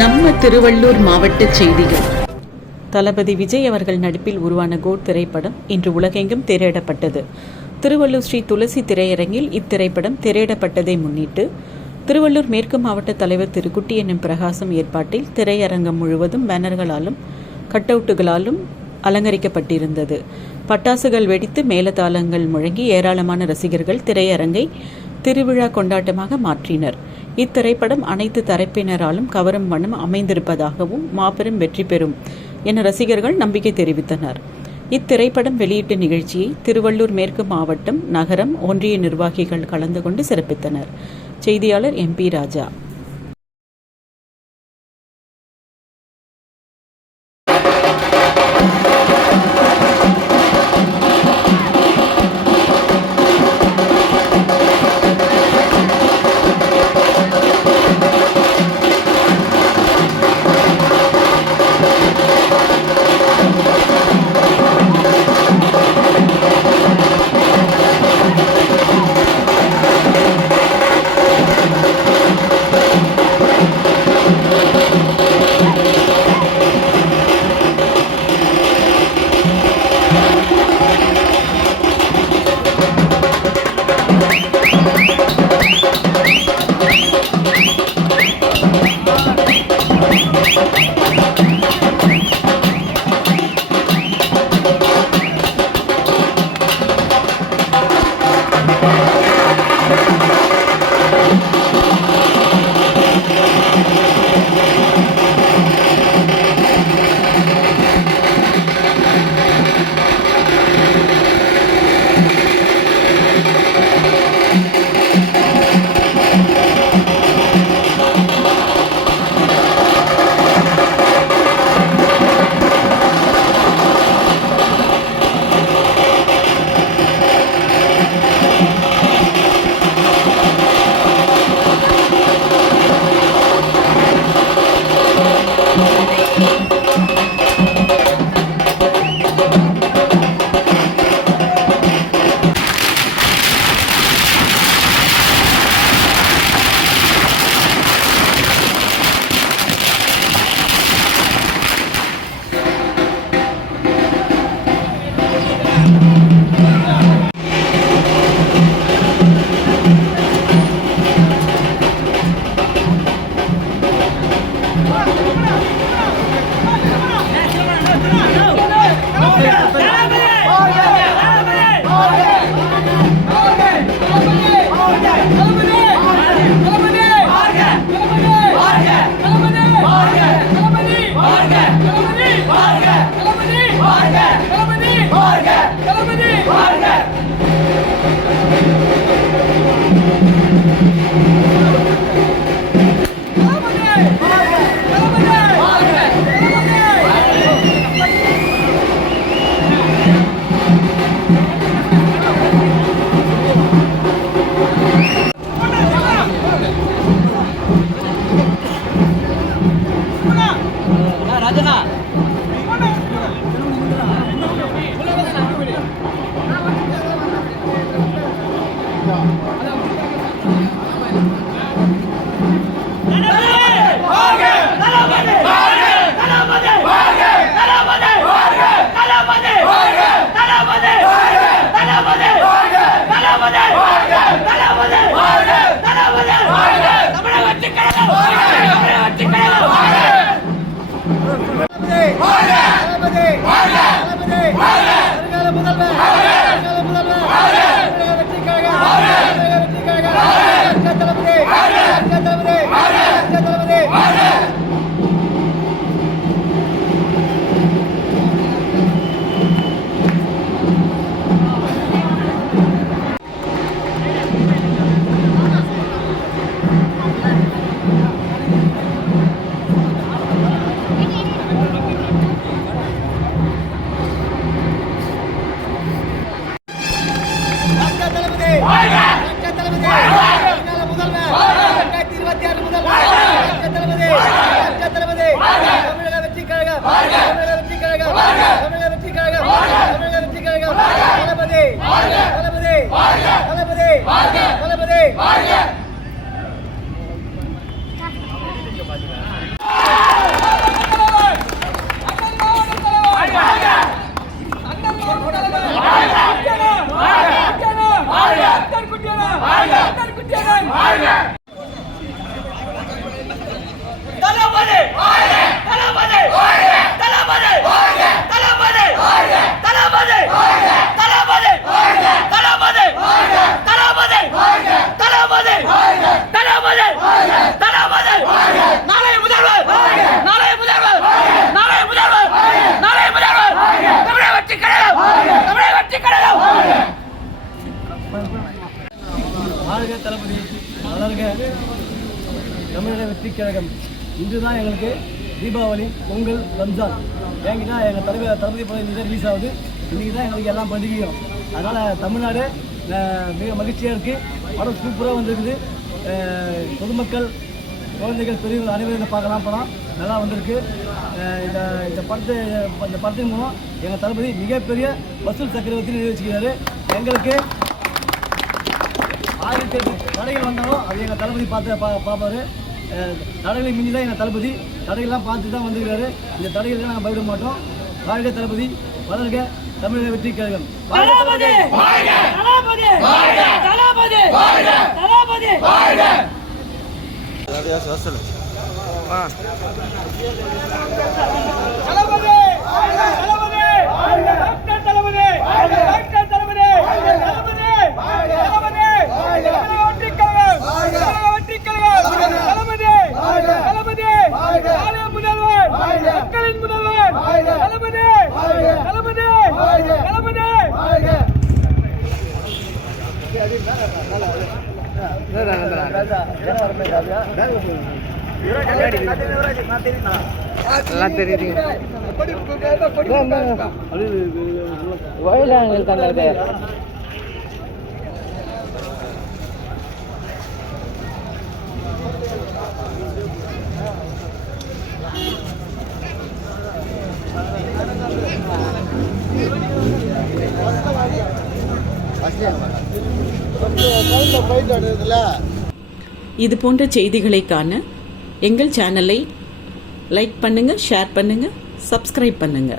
நம்ம திருவள்ளூர் மாவட்ட செய்திகள். தளபதி விஜய் அவர்கள் நடிப்பில் உருவான கோட் திரைப்படம் இன்று உலகெங்கும் திரையிடப்பட்டது. திருவள்ளூர் ஸ்ரீ துளசி திரையரங்கில் இத்திரைப்படம் திரையிடப்பட்டதை முன்னிட்டு திருவள்ளூர் மேற்கு மாவட்ட தலைவர் திரு குட்டி எனும் பிரகாசம் ஏற்பாட்டில் திரையரங்கம் முழுவதும் பேனர்களாலும் கட்டவுட்டுகளாலும் அலங்கரிக்கப்பட்டிருந்தது. பட்டாசுகள் வெடித்து மேலதாளங்கள் முழங்கி ஏராளமான ரசிகர்கள் திரையரங்கை திருவிழா கொண்டாட்டமாக மாற்றினர். இத்திரைப்படம் அனைத்து தரப்பினராலும் கவரும் வண்ணம் அமைந்திருப்பதாகவும் மாபெரும் வெற்றி பெறும் என ரசிகர்கள் நம்பிக்கை தெரிவித்தனர். இத்திரைப்படம் வெளியீட்டு நிகழ்ச்சியை திருவள்ளூர் மேற்கு மாவட்டம், நகரம், ஒன்றிய நிர்வாகிகள் கலந்து கொண்டு சிறப்பித்தனர். செய்தியாளர் MP ராஜா. வாழ்க வாழ்க தளபதி, வளர்க தமிழக வெற்றி கழகம். இன்று தான் எங்களுக்கு தீபாவளி, பொங்கல், ரம்ஜான். ஏங்கன்னா எங்கள் தளபதி படம் இன்றைக்கி தான் ரிலீஸ் ஆகுது. இன்றைக்கி தான் எங்களுக்கு எல்லாம் பண்டிகையும். அதனால் தமிழ்நாடு மிக மகிழ்ச்சியாக இருக்குது. படம் சூப்பராக வந்திருக்குது. பொதுமக்கள், குழந்தைகள், பெரியவர்கள் அனைவரும் இதை பார்க்கலாம். படம் நல்லா வந்திருக்கு. இந்த படத்தின் மூலம் எங்கள் தளபதி மிகப்பெரிய வசூல் சக்கரவர்த்தி நிர்வகிக்கிறாரு. எங்களுக்கு 1008 தடைகள் வந்தாலும் அது எங்கள் தளபதி பார்ப்பாரு. தடைகளை மிஞ்சி தான் எங்கள் தளபதி தடைகள்லாம் பார்த்து தான் வந்துருக்காரு. இந்த தடைகளுக்கு நாங்கள் பயப்பட மாட்டோம். வாழ்க தளபதி, வளர்க தமிழக வெற்றி கழகம். இது போன்ற செய்திகளை காண எங்கள் சேனலை லைக் பண்ணுங்க, ஷேர் பண்ணுங்க, சப்ஸ்கிரைப் பண்ணுங்க.